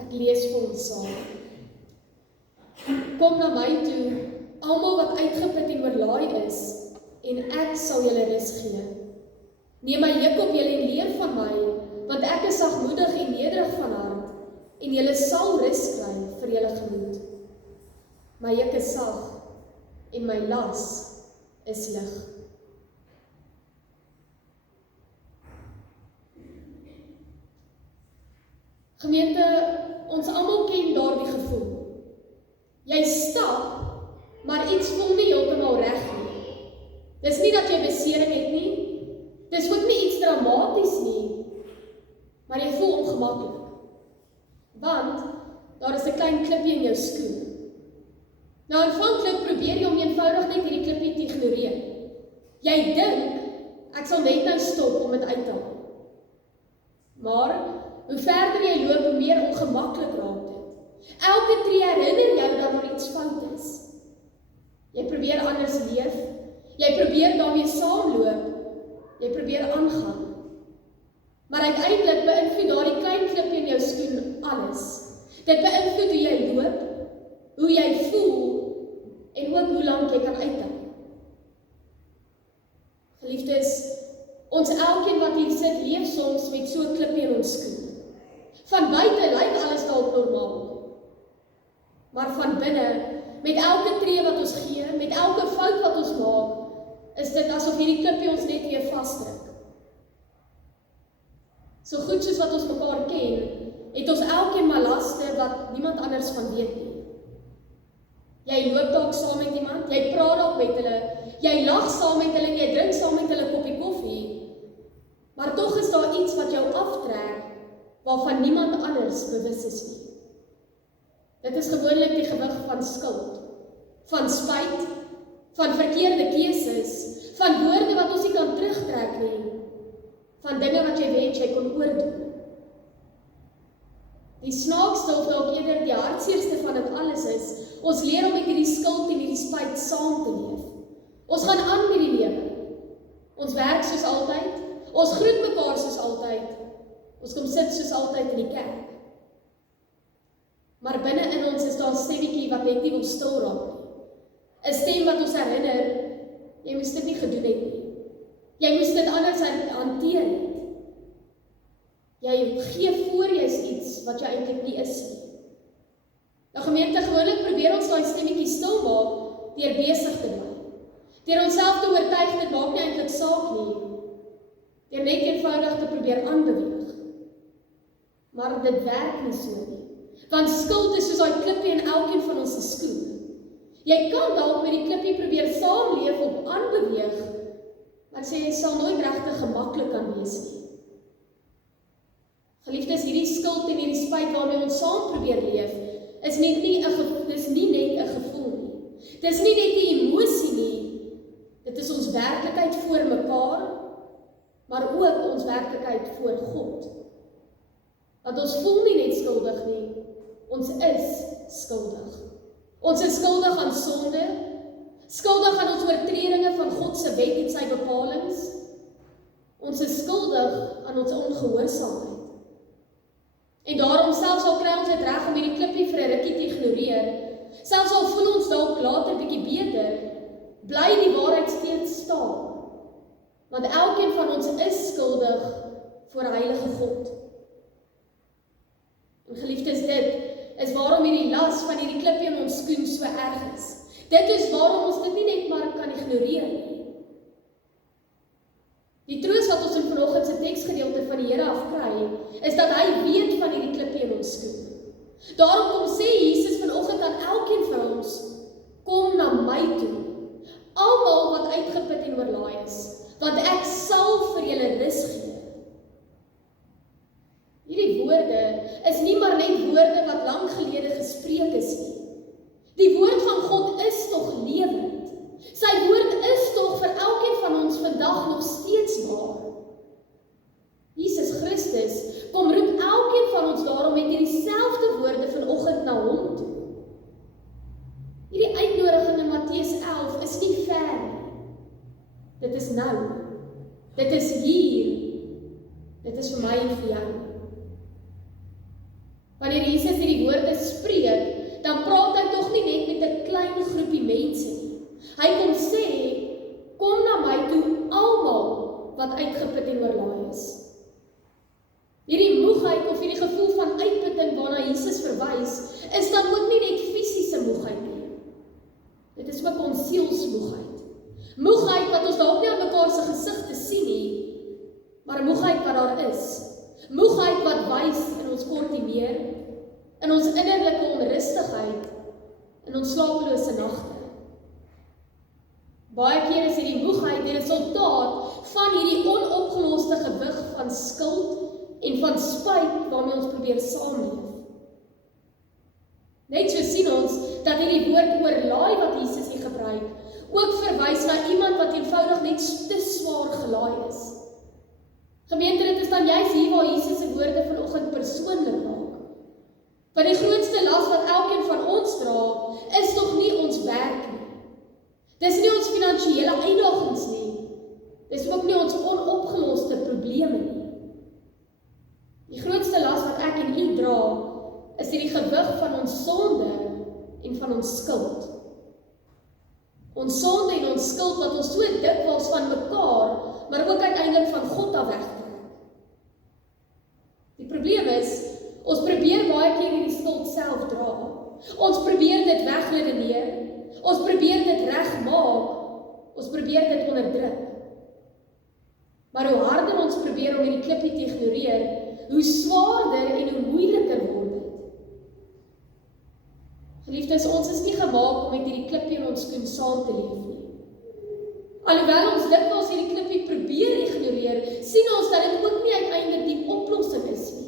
Ek lees vir ons saam. Kom na my toe, almal wat uitgeput en oorlaai is, en ek sal julle rus gee. Neem my juk op julle en leer van my, want ek is sagmoedig en nederig van hart, en julle sal rus kry vir julle gemoed. My juk is sag, en my las is lig. Gemeente, ons almal ken daardie gevoel. Jy stap, maar iets voel nie heeltemal reg nie. Dis nie dat jy besering het nie, dis ook nie iets dramaties nie, maar jy voel ongemaklik. Want daar is 'n klein klippie in jou skoen. Nou aanvanklik probeer jy om eenvoudig net hierdie klippie te ignoreer. Jy dink, ek sal net nou stop om dit uit te haal. Maar hoe verder jy loop, hoe meer ongemaklik raak dit. Elke tree herinner jou dat daar iets fout is. Jy probeer anders leef, jy probeer daarmee saamloop, jy probeer aangaan. Maar uiteindelik beïnvloed daardie klein klipie in jou skoen alles. Dit beïnvloed hoe jy loop, hoe jy voel, en ook hoe lank jy kan uithou. Geliefdes, ons elkeen wat hier sit, leef soms met so 'n klippie in ons skoen. Van buite lyk alles dalk normaal. Maar van binne, met elke tree wat ons gee, met elke fout wat ons maak, is dit asof hierdie klippie ons net weer vasdruk. So goed soos wat ons mekaar ken, het ons elkeen maar laste wat niemand anders van weet nie. Jy loop dalk saam met iemand, jy praat dalk met hulle, jy lag saam met hulle, jy drink saam met hulle 'n koppie koffie, maar tog is daar iets wat jou aftrek, waarvan niemand anders bewus is nie. Dit is gewoonlik die gewig van skuld, van spyt, van verkeerde keuses, van woorde wat ons nie kan terugtrek nie, van dinge wat jy wens jy kon oordoen. Die snaakste of dalk eerder die hartseerste van dit alles is, ons leer om met hierdie skuld en hierdie spyt saam te leef. Ons gaan aan met die lewe. Ons werk soos altyd, ons groet mekaar soos altyd, ons kom sit soos altyd in die kerk. Maar binne in ons is daar 'n stemmetjie wat net nie wil stil raak nie. 'n Stem wat ons herinner, jy moes dit nie gedoen het nie. Jy moes dit anders hanteer het. Jy gee voor jy is iets wat jy eintlik nie is nie. Nou gemeente, gewoonlik probeer ons daai stemmetjie stil maak deur besig te bly. Deur onsself te oortuig dit maak nie eintlik saak nie. Deur net eenvoudig te probeer aanbeweeg. Maar dit werk nie so nie. Want skuld is soos daai klippie in elkeen van ons se skoen. Jy kan dalk met die klippie probeer saamleef of aanbeweeg, maar jy sal nooit regtig gemaklik kan wees nie. Geliefdes, hierdie skuld en hierdie spyt waarmee ons saam probeer leef, is nie net 'n gevoel nie. Dis nie net 'n emosie nie. Dit is ons werklikheid voor mekaar, maar ook ons werklikheid voor God. Want ons voel nie net skuldig nie, ons is skuldig. Ons is skuldig aan sonde, skuldig aan ons oortredinge van God se wet en sy bepalings. Ons is skuldig aan ons ongehoorsaamheid. En daarom selfs al kry ons dit reg om hierdie klippie vir 'n rukkie te ignoreer, selfs al voel ons dalk later bietjie beter, bly die waarheid steeds staan. Want elkeen van ons is skuldig voor 'n heilige God. En geliefdes, dit is waarom hierdie las van hierdie klippie in ons skoen so erg is. Dit is waarom ons dit nie net maar kan ignoreer nie. Die troos wat ons in vanoggend se teksgedeelte van die Here afkry, is dat hy weet van hierdie klippie in ons skoen. Daarom kom sê Jesus vanoggend aan elkeen van ons, kom na my toe, almal wat uitgeput en oorlaai is, want ek sal vir julle rus gee. Hierdie woorde is nie maar net woorde wat lank gelede gespreek is nie. Die woord van God is tog lewend. Sy woord is tog vir elkeen van ons vandag nog steeds waar. Jesus Christus kom roep elkeen van ons daarom met hierdie selfde woorde vanoggend na hom toe. Hierdie uitnodiging in Matteus 11 is nie ver nie. Dit is nou. Dit is hier. Dit is vir my en vir jou. Wanneer Jesus hierdie woorde spreek, dan praat hy tog nie net met 'n klein groepie mense nie. Hy kom sê, kom na my toe almal wat uitgeput en oorlaai is. Hierdie moegheid of hierdie gevoel van uitputting waarna Jesus verwys, is dan ook nie net fisiese moegheid nie. Dit is ook ons sielsmoegheid. Moegheid wat ons dalk nie aan mekaar se gesigte sien nie, maar moegheid wat daar is. Moegheid wat wys in ons kortimeer, in ons innerlike onrustigheid, in ons slapelose nagte. Baie keer is hierdie moegheid die resultaat van hierdie onopgeloste gewig van skuld en van spyt waarmee ons probeer saamleef. Net so sien ons dat hierdie woord oorlaai wat Jesus hier gebruik, ook verwys na iemand wat eenvoudig net te swaar gelaai is. Gemeente, dit is dan juist hier waar Jesus se woorde vanoggend persoonlik maak. Want die grootste las wat elkeen van ons dra, is tog nie ons werk nie. Dis nie ons finansiële uitdagings nie. Dis ook nie ons onopgeloste probleme nie. Die grootste las wat ek en u dra, is die gewig van ons sonde en van ons skuld. Ons sonde en ons skuld wat ons so dikwels van mekaar, maar ook uiteindelik van God af wegtrek. Die probleem is, ons probeer baie keer hierdie skuld self dra. Ons probeer dit wegredeneer. Ons probeer dit regmaak. Ons probeer dit onderdruk. Maar hoe harder ons probeer om hierdie klippie te ignoreer, hoe swaarder en hoe moeiliker word dit. Geliefdes, ons is nie gemaak om met hierdie klippie in ons skoen saam te leef nie. Alhoewel ons dikwels hierdie klippie probeer ignoreer, sien ons dat dit ook nie uiteindelik die oplossing is nie.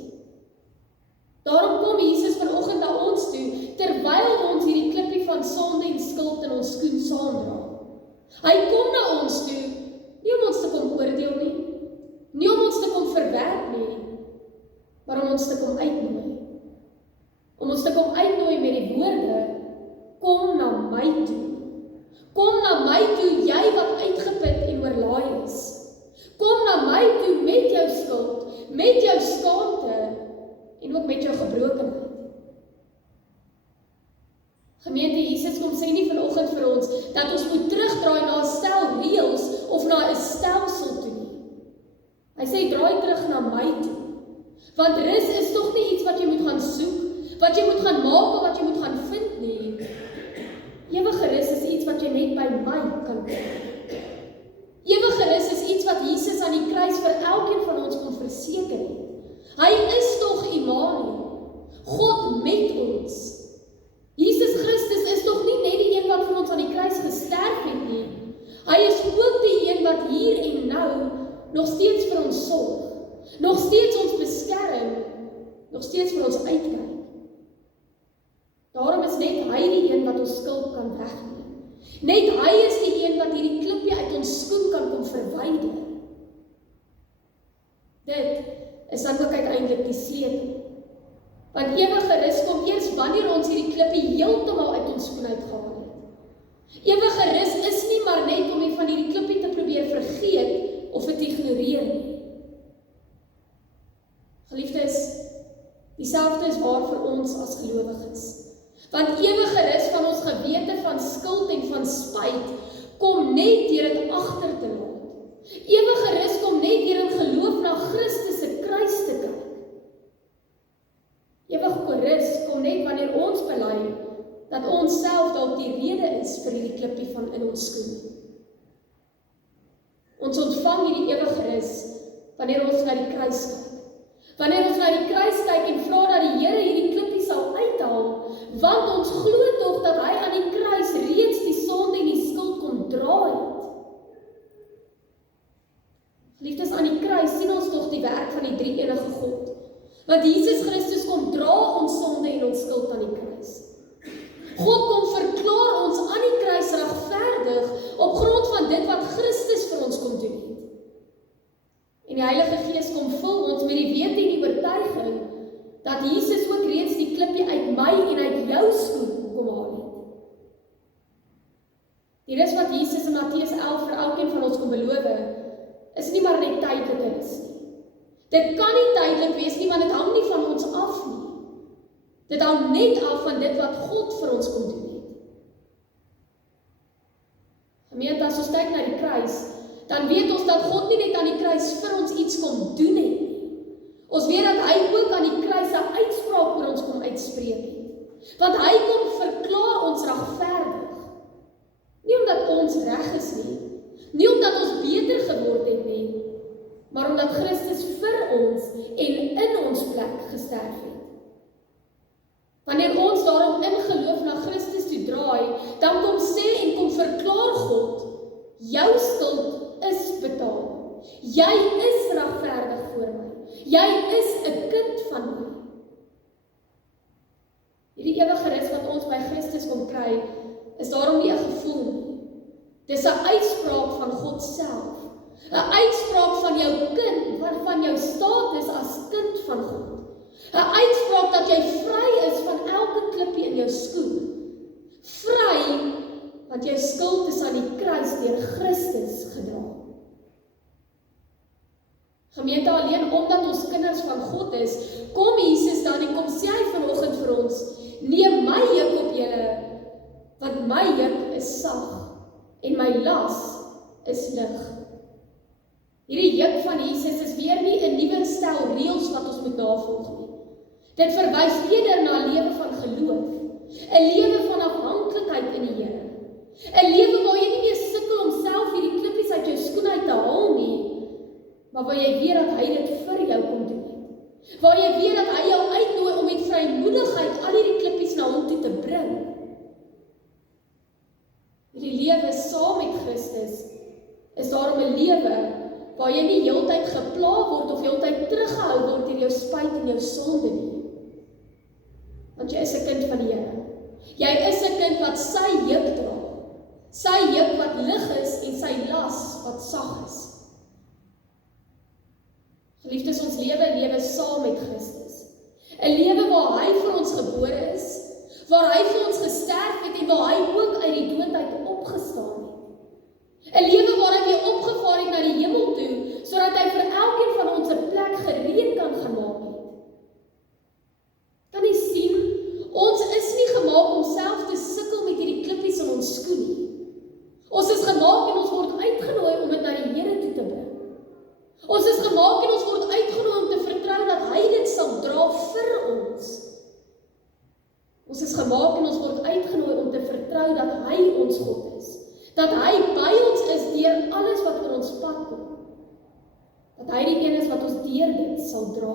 Daarom kom Jesus vanoggend na ons toe, terwyl ons hierdie klippie van sonde en skuld in ons skoen saamdra. Hy kom na ons toe, nie om ons te kom oordeel nie om ons te kom verwerp nie, maar om ons te kom uitnooi. Om ons te kom uitnooi met die woorde, kom na my toe. Kom na my toe, jy wat uitgeput en oorlaai is. Kom na my toe met jou skuld, met jou skaamte en ook met jou gebrokenheid. Gemeente, Jesus kom sê nie vanoggend vir ons dat ons moet terugdraai na 'n stel reëls of na 'n stelsel toe nie. Hy sê draai terug na my toe. Want rus is tog nie iets wat jy moet gaan soek, wat jy moet gaan maak of wat jy moet gaan vind nie. Ewige rus is iets wat jy net by my kan kry. Ewige rus is iets wat Jesus aan die kruis vir elkeen van ons kon verseker het. Hy is tog Immanuel, God met ons. Jesus Christus is tog nie net die een wat vir ons aan die kruis gesterf het nie. Hy is ook die een wat hier en nou nog steeds vir ons sorg, nog steeds ons beskerm, nog steeds vir ons uitkyk. Daarom is net hy die een wat ons skuld kan wegneem. Net hy is die een wat hierdie klippie uit ons skoen kan kom verwyder. Dit is dan ook uiteindelik die sleutel. Want ewige rus kom eers wanneer ons hierdie klippie heeltemal uit ons skoen uitgehaal het. Ewige rus is nie maar net om nie van hierdie klippie te probeer vergeet of dit ignoreer nie. Geliefdes, dieselfde is waar vir ons as gelowiges. Want ewige rus van ons gewete van skuld en van spyt kom net deur dit agter te laat. Ewige rus kom net deur in geloof na Christus se kruis te kyk. Ewige rus kom net wanneer ons bely dat ons self dalk die rede is vir hierdie klippie van in ons skoen. Ons ontvang hierdie ewige rus wanneer ons na die kruis kyk. Wanneer ons na die kruis kyk en vra dat die Here hierdie klippie sal uithaal, want ons glo tog dat hy aan die kruis reeds die sonde en die skuld kom dra het. Geliefdes, aan die kruis sien ons tog die werk van die drie-enige God. Want Jesus Christus kom dra ons sonde en ons skuld aan die kruis. God kom verklaar ons aan die kruis regverdig op grond van dit wat Christus vir ons kom doen het. En die Heilige Gees kom vul ons met die wete en die oortuiging dat Jesus ook reeds die klippie uit my en uit jou skoen kom haal het. Die rus wat Jesus in Matteus 11 vir elkeen van ons kom beloof, is nie maar net tydelike rus nie. Dit kan nie tydelik wees nie, want dit hang nie van ons af nie. Dit hang net af van dit wat God vir ons kom doen het. Gemeente, as ons kyk na die kruis, dan weet ons dat God nie net aan die kruis vir ons iets kom doen het nie. Ons weet dat hy ook aan die kruis 'n uitspraak oor ons kom uitspreek het. Want hy kom verklaar ons regverdig. Nie omdat ons reg is nie omdat ons beter geword het nie, maar omdat Christus vir ons en in ons plek gesterf het. Wanneer ons daarom in geloof na Christus toe draai, dan kom sê en kom verklaar God, jou skuld is betaal. Jy is regverdig voor my. Jy is 'n kind van my. Hierdie ewige rus wat ons by Christus kom kry, is daarom nie 'n gevoel nie. Dis 'n uitspraak van God self. 'n Uitspraak van jou kind, van jou status as kind van God. 'n Uitspraak dat jy vry is van elke klippie in jou skoen. Vry, want jou skuld is aan die kruis deur Christus gedra. Gemeente, alleen omdat ons kinders van God is, kom Jesus dan en kom sê hy vanoggend vir ons, neem my juk op julle, want my juk is sag en my las is lig. Hierdie juk van Jesus is weer nie 'n nuwe stel reëls wat ons moet navolg nie. Dit verwys eerder na 'n lewe van geloof, 'n lewe van afhanklikheid in die Here, 'n lewe waar jy nie meer sukkel om self hierdie klippies uit jou skoen uit te haal nie, maar waar jy weet dat hy dit vir jou kom doen het. Waar jy weet dat hy jou uitnooi om met vrymoedigheid al hierdie klippies na hom toe te bring. Hierdie lewe saam met Christus is daarom 'n lewe waar jy nie heeltyd gepla word of heeltyd teruggehou word deur jou spyt en jou sonde nie. Want jy is 'n kind van die Here. Jy is 'n kind wat sy juk dra. Sy juk wat lig is en sy las wat sag is. Geliefdes, ons lewe saam met Christus. 'n Lewe waar hy vir ons gebore is, waar hy vir ons gesterf het en waar hy ook uit die dood uit opgestaan het. 'n Lewe waar hy weer opgevaar het na die hemel toe, sodat hy vir elkeen van ons 'n plek gereed kan gemaak het. Kan jy sien, ons is nie gemaak om self te sukkel met hierdie klippies in ons skoen nie. Ons is gemaak en ons word uitgenooi om dit na die Here toe te bring. Ons is gemaak en ons word uitgenooi om te vertrou dat hy dit sal dra vir ons. Ons is gemaak en ons word uitgenooi om te vertrou dat hy ons God is. Dat hy by ons is deur alles wat oor ons pad kom. Dat hy die een is wat ons deur dit sal dra.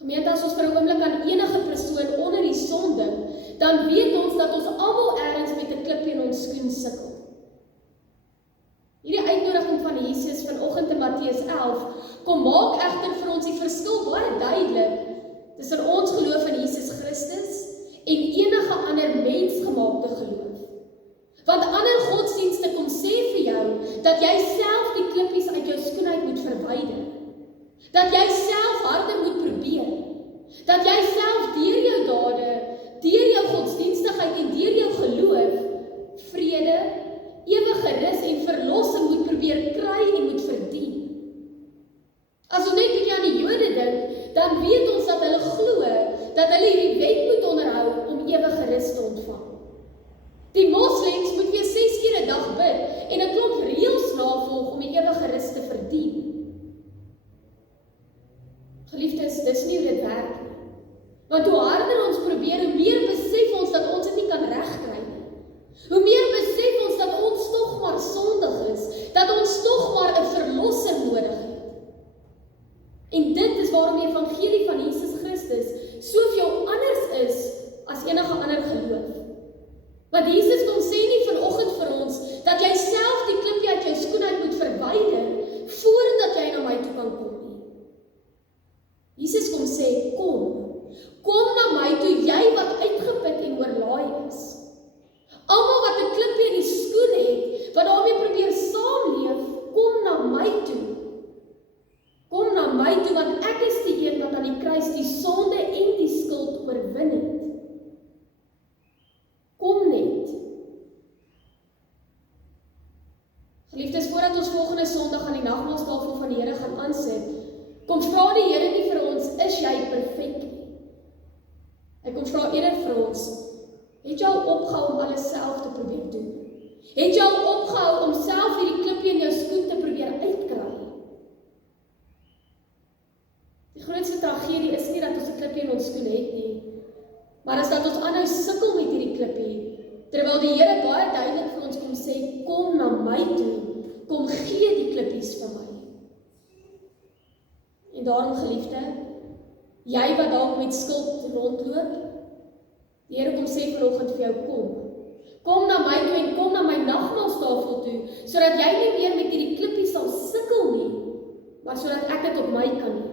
Gemeente, as ons vir 'n oomblik aan enige persoon onder die son dink, dan weet ons dat ons almal ergens met 'n klippie in ons skoen sukkel. Hierdie uitnodiging van Jesus vanoggend in Matteus 11 kom maak egter vir ons die verskil baie duidelik tussen ons geloof in Jesus Christus en enige ander mensgemaakte geloof. Want ander godsdienste kom sê vir jou dat jy self die klippies uit jou skoen uit moet verwyder. Dat jy self harder moet probeer. Dat jy self deur jou dade, deur jou godsdienstigheid en deur jou geloof vrede, ewige rus en verlossing moet probeer kry en moet verdien. As ons net bietjie aan die Jode dink, dan weet ons dat hulle glo dat hulle hierdie wet moet onderhou om ewige rus te ontvang. Die moslems moet weer 6 keer 'n dag bid en 'n klomp reëls navolg om die ewige rus te verdien. Geliefdes, dis nie hoe dit werk nie. Want hoe harder ons probeer, hoe meer besef ons dat ons dit nie kan regkry nie. Hoe meer besef ons dat ons tog maar sondig is, dat ons tog maar 'n verlossing nodig het. En dit is waarom die evangelie van Jesus Christus soveel anders is as enige ander geloof. Want Jesus kom sê nie vanoggend vir ons dat jy self die klippie uit jou skoen uit moet verwyder voordat jy na my toe kan kom nie. Jesus kom sê, kom na my toe, jy wat uitgeput en oorlaai is. Almal wat 'n klippie in die skoen het, wat daarmee probeer saamleef, kom na my toe. Kom na my toe, want ek is die een wat aan die kruis die sonde en die skuld oorwin het. Kom net. Geliefdes, voordat ons volgende Sondag aan die nagmaaltafel van die Here gaan aansit, kom vra die Here nie vir ons, is jy perfek? vra eerder vir ons, het jy al opgehou om alles self te probeer doen? Het jy al opgehou om self hierdie klippie in jou skoen te probeer uitkry? Die grootste tragedie is nie dat ons 'n klippie in ons skoen het nie, maar is dat ons aanhou sukkel met hierdie klippie, terwyl die Here baie duidelik vir ons kom sê, kom na my toe, kom gee die klippies vir my. En daarom geliefde, jy wat dalk met skuld rondloop, die Here kom sê vanoggend vir jou, kom na my toe en kom na my nagmaalstafel toe, sodat jy nie meer met hierdie klippies sal sukkel nie, maar sodat ek dit op my kan neem.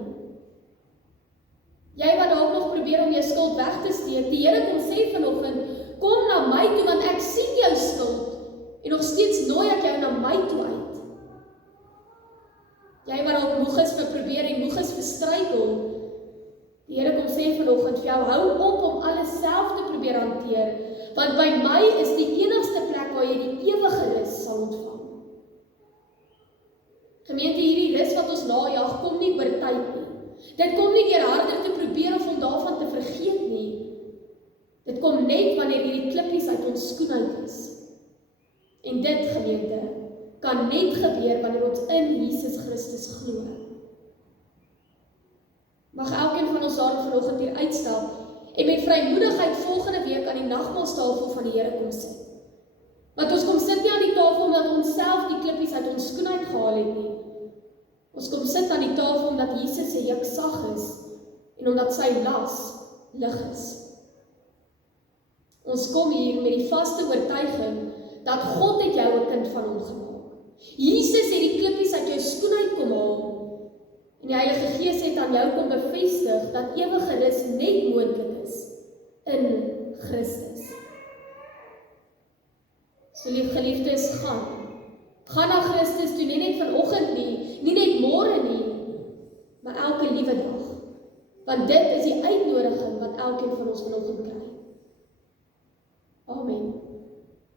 Jy wat dalk nog probeer om jou skuld weg te steek, die Here kom sê vanoggend, kom na my toe, want ek sien jou skuld, en nog steeds nooi ek jou na my toe uit. Jy wat dalk moeg is vir probeer en moeg is vir struikel, die Here kom sê vanoggend vir jou, hou op om alles self te probeer hanteer, want by my is die enigste plek waar jy die ewige rus sal ontvang. Gemeente, hierdie rus wat ons najag, kom nie oor tyd nie. Dit kom nie deur harder te probeer of om daarvan te vergeet nie. Dit kom net wanneer hierdie klippies uit ons skoen uit is. En dit, gemeente, kan net gebeur wanneer ons in Jesus Christus glo. Mag elkeen van ons daarom vanoggend hier uitstap en met vrymoedigheid volgende week aan die nagmaalstafel van die Here kom sit. Want ons kom sit nie aan die tafel omdat ons self die klippies uit ons skoen uitgehaal het nie. Ons kom sit aan die tafel omdat Jesus se juk sag is en omdat sy las lig is. Ons kom hier met die vaste oortuiging dat God het jou 'n kind van hom gemaak. Jesus het die klippies uit jou skoen uitkom haal en die Heilige Gees het aan jou kom bevestig dat ewige rus net moontlik is in Christus. So lief geliefdes, gaan na Christus toe, nie net vanoggend nie net môre nie, maar elke liewe dag. Want dit is die uitnodiging wat elkeen van ons vanoggend kry.